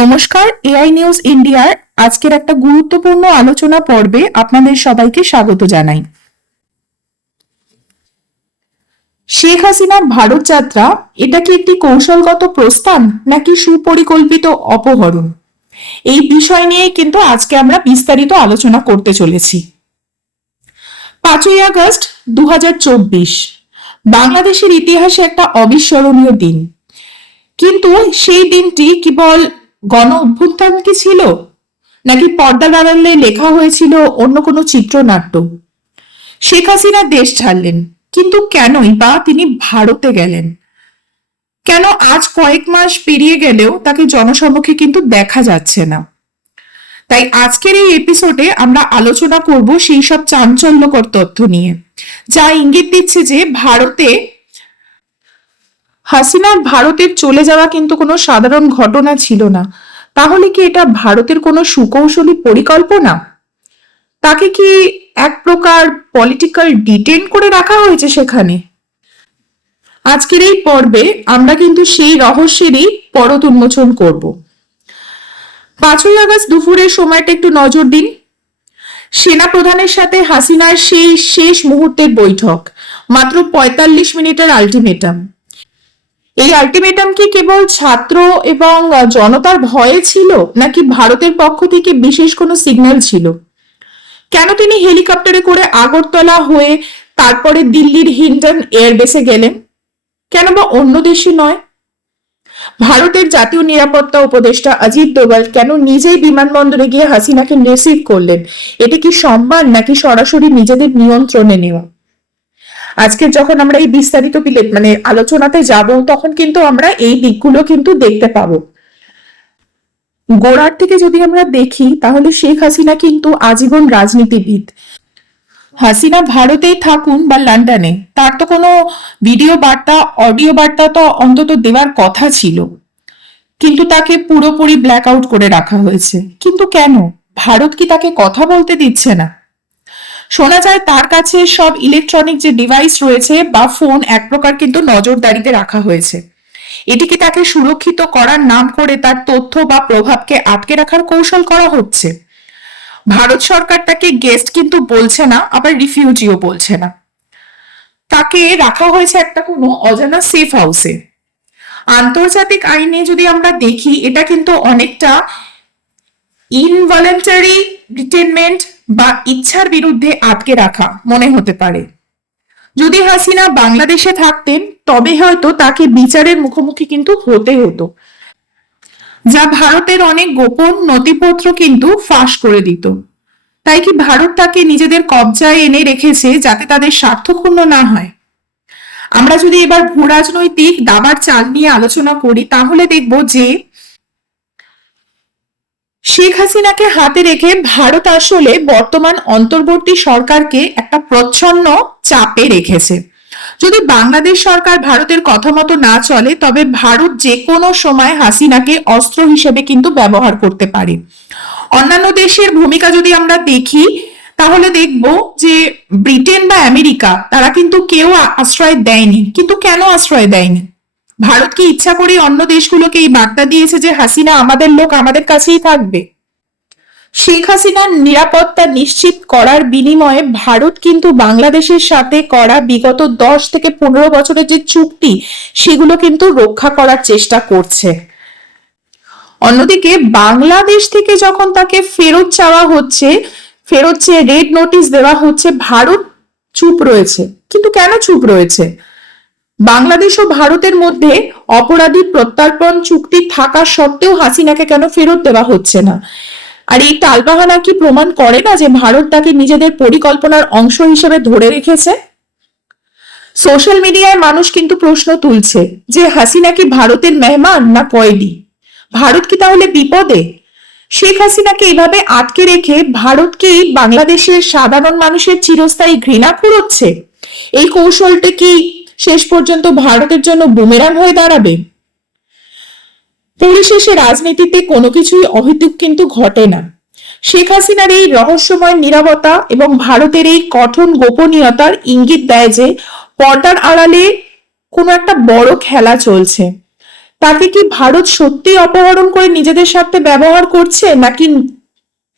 নমস্কার AI news ইন্ডিয়ার আজকের একটা গুরুত্বপূর্ণ আলোচনা পর্বে আপনাদের সবাইকে স্বাগত জানাই। শেখ হাসিনার ভারত যাত্রা, এটা কি একটি কৌশলগত প্রস্থান নাকি সুপরিকল্পিত অপহরণ? এই বিষয় নিয়ে কিন্তু আজকে আমরা বিস্তারিত আলোচনা করতে চলেছি। পাঁচই আগস্ট দু হাজার চব্বিশ, বাংলাদেশের ইতিহাসে একটা অবিস্মরণীয় দিন। কিন্তু সেই দিনটি কেবল গণ অভ্যুত্থান কি ছিল? নাকি পর্দার আড়ালে লেখা হয়েছিল অন্য কোনো চিত্রনাট্য? শেখ হাসিনা দেশ ছাড়লেন, কিন্তু কেনই বা তিনি ভারতে গেলেন? কেন আজ কয়েক মাস পেরিয়ে গেলেও তাকে জনসমক্ষে কিন্তু দেখা যাচ্ছে না? তাই আজকের এই এপিসোডে আমরা আলোচনা করব সেই সব চাঞ্চল্যকর তথ্য নিয়ে, যা ইঙ্গিত দিচ্ছে যে ভারতে হাসিনার ভারতের চলে যাওয়া কিন্তু কোনো সাধারণ ঘটনা ছিল না। তাহলে কি এটা ভারতের কোনো সুকৌশলী পরিকল্পনা? তাকে কি এক প্রকার পলিটিক্যাল ডিটেন করে রাখা হয়েছে সেখানে? আজকের এই পর্বে আমরা কিন্তু সেই রহস্যেরই পরত উন্মোচন করব। পাঁচই আগস্ট দুপুরের সময়টা একটু নজর দিন। সেনা প্রধানের সাথে হাসিনার সেই শেষ মুহূর্তের বৈঠক, মাত্র পঁয়তাল্লিশ মিনিটের আলটিমেটাম এই আলটিমেটাম কি কেবল ছাত্র এবং জনতার ভয়ে ছিল? নাকি ভারতের পক্ষ থেকে বিশেষ কোনো সিগন্যাল ছিল? কেন তিনি হেলিকপ্টারে করে আগরতলা হয়ে তারপরে দিল্লির হিন্টন এয়ারবেসে গেলেন? কেন বা অন্য দেশে নয়? ভারতের জাতীয় নিরাপত্তা উপদেষ্টা অজিত দোভাল কেন নিজেই বিমানবন্দরে গিয়ে হাসিনাকে রিসিভ করলেন? এটা কি সম্মান নাকি সরাসরি নিজেদের নিয়ন্ত্রণে নেওয়া? আজকে যখন আমরা এই বিস্তারিত মানে আলোচনাতে যাব, তখন কিন্তু আমরা এই দিকগুলো কিন্তু দেখতে পাবো। গোড়ার থেকে যদি আমরা দেখি, তাহলে শেখ হাসিনা কিন্তু আজীবন রাজনীতিবিদ। হাসিনা ভারতেই থাকুন বা লন্ডনে, তার তো কোনো ভিডিও বার্তা, অডিও বার্তা তো অন্তত দেওয়ার কথা ছিল। কিন্তু তাকে পুরোপুরি ব্ল্যাক আউট করে রাখা হয়েছে। কিন্তু কেন? ভারত কি তাকে কথা বলতে দিচ্ছে না? শোনা যায় তার কাছে সব ইলেকট্রনিক যে ডিভাইস রয়েছে বা ফোন এক প্রকার কিন্তু নজরদারিতে রাখা হয়েছে। এটিকে তাকে সুরক্ষিত করার নাম করে তার তথ্য বা প্রভাবকে আটকে রাখার কৌশল করা হচ্ছে। ভারত সরকার তাকে গেস্ট কিন্তু বলছে না, আবার রিফিউজিও বলছে না। তাকে রাখা হয়েছে একটা কোনো অজানা সেফ হাউসে আন্তর্জাতিক আইনে যদি আমরা দেখি, এটা কিন্তু অনেকটা ইনভলেন্টারি রিটেনমেন্ট বা ইচ্ছার বিরুদ্ধে আটকে রাখা মনে হতে পারে। যদি হাসিনা বাংলাদেশে থাকতেন, তবে হয়তো তাকে বিচারের মুখোমুখি কিন্তু হতে হতো। যা ভারতের অনেক গোপন নথিপত্র কিন্তু ফাঁস করে দিত। তাই কি ভারত তাকে নিজেদের কবজায় এনে রেখেছে যাতে তাদের স্বার্থ না হয়? আমরা যদি এবার ভূরাজনৈতিক দাবার চাল নিয়ে আলোচনা করি, তাহলে দেখব যে শেখ হাসিনাকে হাতে রেখে ভারত আসলে বর্তমান অন্তর্বর্তী সরকারকে একটা প্রচ্ছন্ন চাপে রেখেছে। যদি বাংলাদেশ সরকার ভারতের কথা মতো না চলে, তবে ভারত যে কোনো সময় হাসিনাকে অস্ত্র হিসেবে কিন্তু ব্যবহার করতে পারে। অন্যান্য দেশের ভূমিকা যদি আমরা দেখি, তাহলে দেখব যে ব্রিটেন বা আমেরিকা, তারা কিন্তু কেউ আশ্রয় দেয়নি। কিন্তু কেন আশ্রয় দেয়নি? ভারত কি ইচ্ছা করে অন্য দেশগুলোকে এই বার্তা দিয়েছে যে হাসিনা আমাদের লোক, আমাদের কাছেই থাকবে? শেখ হাসিনার নিরাপত্তা নিশ্চিত করার বিনিময়ে ভারত কিন্তু বাংলাদেশের সাথে করা বিগত দশ থেকে পনেরো বছরের যে চুক্তি, সেগুলো কিন্তু রক্ষা করার চেষ্টা করছে। অন্যদিকে বাংলাদেশ থেকে যখন তাকে ফেরত চাওয়া হচ্ছে, ফেরত চেয়ে রেড নোটিশ দেওয়া হচ্ছে, ভারত চুপ রয়েছে। কিন্তু কেন চুপ রয়েছে? বাংলাদেশ ও ভারতের মধ্যে অপরাধী প্রত্যর্পণ চুক্তি থাকা সত্ত্বেও হাসিনাকে কেন ফেরত দেওয়া হচ্ছে না? আর এই টালবাহানা কি প্রমাণ করে না যে ভারত তাকে নিজেদের পরিকল্পনার অংশ হিসেবে ধরে রেখেছে? সোশ্যাল মিডিয়ায় মানুষ কিন্তু প্রশ্ন তুলছে যে হাসিনা কি ভারতের মেহমান না কয়েদি? ভারত কি তাহলে বিপদে? শেখ হাসিনাকে এভাবে আটকে রেখে ভারত কি বাংলাদেশের সাধারণ মানুষের চিরস্থায়ী ঘৃণা কুড়োচ্ছে এই কৌশলটা কি শেষ পর্যন্ত ভারতের জন্য বুমেরাং হয়ে দাঁড়াবে। পরিশেষে রাজনীতিতে কোনো কিছুই অহেতুক কিন্তু ঘটে না। শেখ হাসিনার এই রহস্যময় নিরাপত্তা এবং ভারতের এই কঠোর গোপনীয়তার ইঙ্গিত দেয় যে, পর্দার আড়ালে কোনো একটা বড় খেলা চলছে। তাকে কি ভারত সত্যি অপহরণ করে নিজেদের স্বার্থে ব্যবহার করছে, নাকি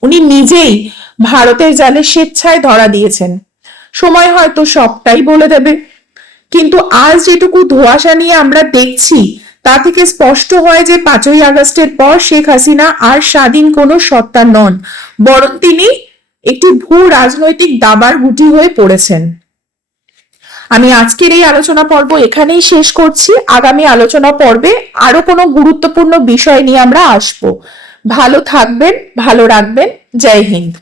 উনি নিজেই ভারতের জালে স্বেচ্ছায় ধরা দিয়েছেন? সময় হয়তো সবটাই বলে দেবে। কিন্তু আজ যেটুকু ধোঁয়াশা নিয়ে আমরা দেখছি, তা থেকে স্পষ্ট হয় যে পাঁচই আগস্টের পর শেখ হাসিনা আর স্বাধীন কোনো সত্তা নন, বরং তিনি একটি ভূ রাজনৈতিক দাবার গুটি হয়ে পড়েছেন। আমি আজকের এই আলোচনা পর্ব এখানেই শেষ করছি। আগামী আলোচনা পর্বে আরও কোনো গুরুত্বপূর্ণ বিষয় নিয়ে আমরা আসব। ভালো থাকবেন, ভালো রাখবেন। জয় হিন্দ।